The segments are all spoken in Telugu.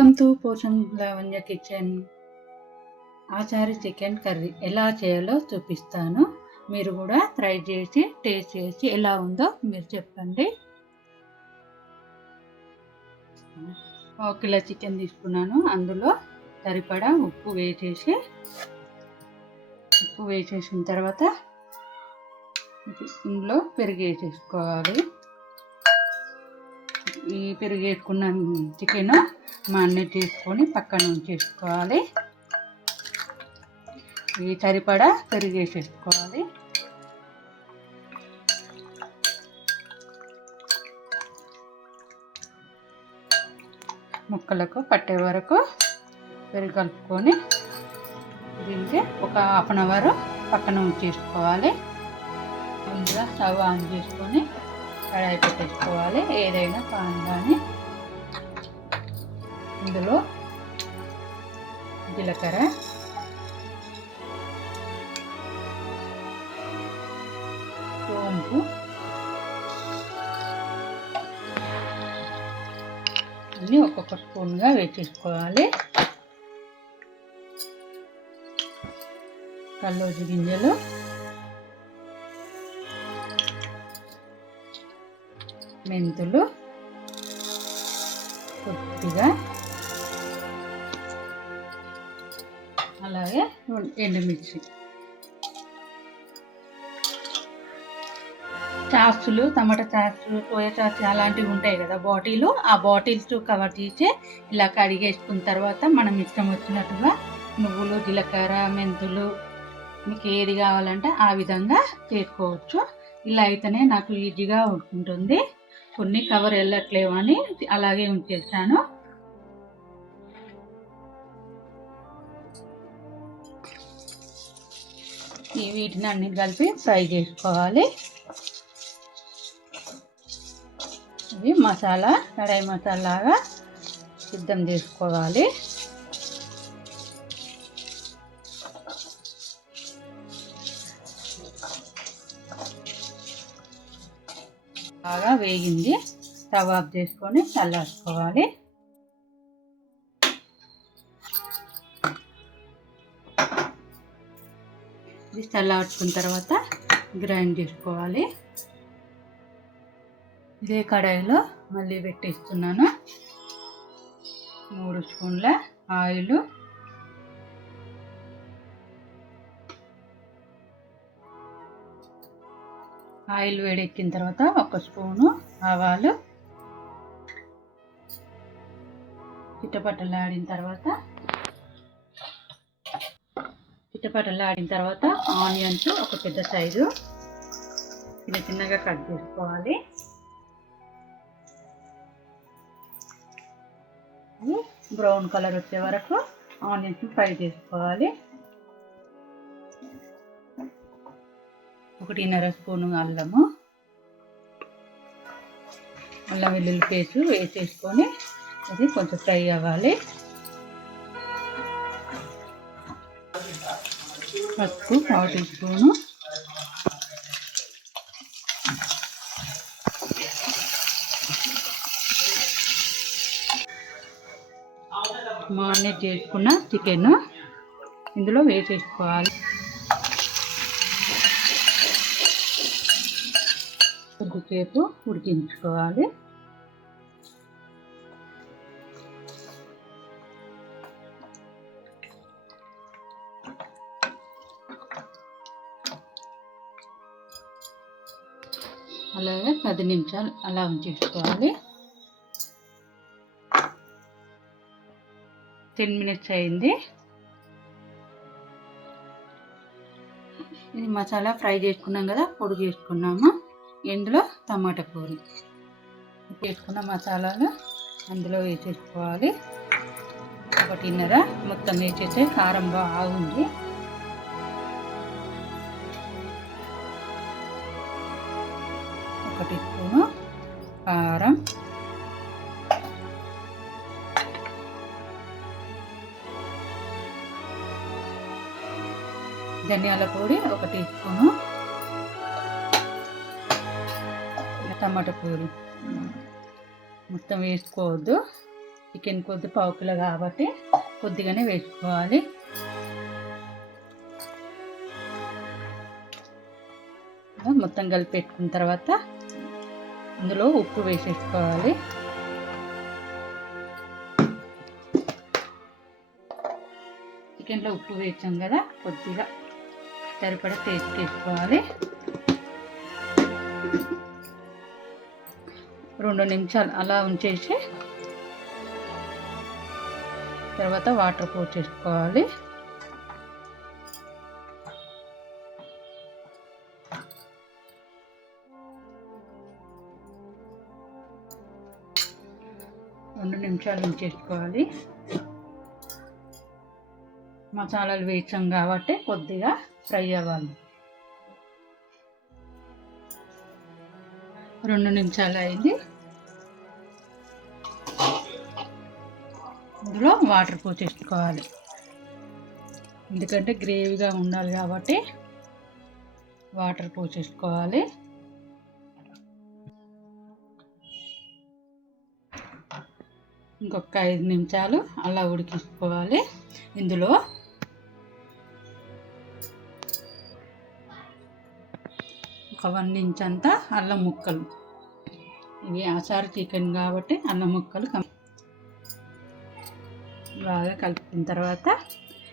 Welcome to Poshan Lavanya kitchen. Achari chicken curry ఎలా చేయాలో చూపిస్తాను. మీరు కూడా ట్రై చేసి టేస్ట్ చేసి ఎలా ఉందో మీరు చెప్పండి. 1 కిలో చికెన్ తీసుకున్నాను. అందులో సరిపడా ఉప్పు వేసేసిన తర్వాత ఇందులో పెరుగు వేసేసుకోవాలి. ఈ పెరుగు వేసుకున్న చికెన్ మారినేట్ చేసుకొని పక్కన ఉంచేసుకోవాలి. ఈ సరిపడా పెరుగు వేసేసుకోవాలి. ముక్కలకు పట్టే వరకు పెరుగు కలుపుకొని దీనికి ఒక 1/2 అవర్ పక్కన ఉంచేసుకోవాలి. ముందుగా స్టవ్ ఆన్ చేసుకొని కడాయి పెట్టేసుకోవాలి. ఏదైనా పాన్ కానీ ఇందులో జీలకర్ర, సోంపు, అన్నీ ఒక్కొక్క స్పూన్గా వేసేసుకోవాలి. కల్లోజి గింజలు, మెంతులు, కొద్దిగా అలాగే ఎండుమిర్చి. చాసులు, టమాటా చాసు, సోయా చాసు అలాంటివి ఉంటాయి కదా బాటిల్, ఆ బాటిల్స్ కవర్ చేసి ఇలా కడిగేసుకున్న తర్వాత మనం ఇష్టం వచ్చినట్టుగా నువ్వులు, జీలకర్ర, మెంతులు మీకు ఏది కావాలంటే ఆ విధంగా చేసుకోవచ్చు. ఇలా అయితేనే నాకు ఈజీగా ఉంటుంది. కొన్ని కవర్ వెళ్ళట్లేవు అని అలాగే ఉంచేసాను. వీటిని అన్ని కలిపి ఫ్రై చేసుకోవాలి. ఇవి మసాలా, కడాయి మసాలాగా సిద్ధం చేసుకోవాలి. బాగా వేగింది. స్టవ్ ఆఫ్ చేసుకొని చల్లార్చుకోవాలి. ఇది చల్లార్చుకున్న తర్వాత గ్రైండ్ చేసుకోవాలి. ఇదే కడాయిలో మళ్ళీ పెట్టేస్తున్నాను. 3 స్పూన్ల ఆయిల్, ఆయిల్ వేడెక్కిన తర్వాత 1 స్పూను ఆవాలు, చిటపటలాడిన తర్వాత ఆనియన్స్ ఒక పెద్ద సైజు చిన్నగా కట్ చేసుకోవాలి. బ్రౌన్ కలర్ వచ్చే వరకు ఆనియన్స్ ఫ్రై చేసుకోవాలి. 1.5 స్పూను అల్లం వెల్లుల్లి పేస్ట్ వేసేసుకొని అది కొంచెం ఫ్రై అవ్వాలి. పసుపు 1 టీ స్పూను, మారినేట్ చేసుకున్న చికెన్ ఇందులో వేసేసుకోవాలి. కొద్దిసేపు ఉడికించుకోవాలి. అలాగే 10 నిమిషాలు అలా ఉంచేసుకోవాలి. 10 మినిట్స్ అయింది. ఇది మసాలా ఫ్రై చేసుకున్నాం కదా, పొడి చేసుకున్నాము. ఇందులో టమాటా కూర వేసుకున్న మసాలాలు అందులో వేసేసుకోవాలి. 1.5 మొత్తం వేసేస్తే కారం బాగుంది. ఒకటి స్పూను కారం, ధనియాల పొడి 1 టీ స్పూను, టమాటా కూర మొత్తం వేసుకోవద్దు. చికెన్ కొద్ది పావు కిలో కాబట్టి కొద్దిగానే వేసుకోవాలి. మొత్తం కలిపి పెట్టుకున్న తర్వాత ఇందులో ఉప్పు వేసేసుకోవాలి. చికెన్లో ఉప్పు వేసాం కదా, కొద్దిగా సరిపడా టేస్ట్ వేసుకోవాలి. 2 నిమిషాలు అలా ఉంచేసి తర్వాత వాటర్ పోసేసుకోవాలి. రెండు నిమిషాలు ఉంచేసుకోవాలి. మసాలాలు వేసాం కాబట్టి కొద్దిగా ఫ్రై అవ్వాలి. 2 నిమిషాలు అయింది. ఇందులో వాటర్ పోసేసుకోవాలి. ఎందుకంటే గ్రేవీగా ఉండాలి కాబట్టి వాటర్ పోసేసుకోవాలి. ఇంకొక 5 నిమిషాలు అలా ఉడికించుకోవాలి. ఇందులో ఒక 1 ఇంచ్ అంతా అల్లం ముక్కలు, ఇవి ఆచార చికెన్ కాబట్టి అల్లం ముక్కలు బాగా కలుపుకున్న తర్వాత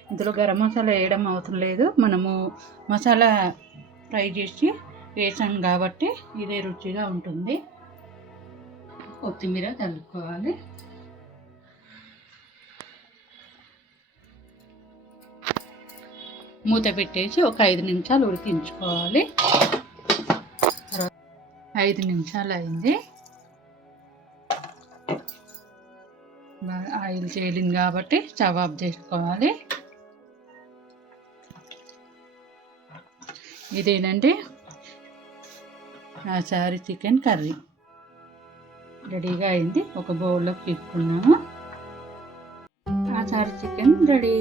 ఇందులో గరం మసాలా వేయడం అవసరం లేదు. మనము మసాలా ఫ్రై చేసి వేసాం కాబట్టి ఇదే రుచిగా ఉంటుంది. కొత్తిమీర కలుపుకోవాలి. మూత పెట్టేసి ఒక 5 నిమిషాలు ఉడికించుకోవాలి. 5 నిమిషాలు అయింది. ఆయిల్ చేలింది కాబట్టి స్టవ్ ఆఫ్ చేసుకోవాలి. ఇదేనండి ఆచారి చికెన్ కర్రీ రెడీగా అయింది. ఒక బౌల్లోకి తీసుకున్నాము. Achari chicken ready.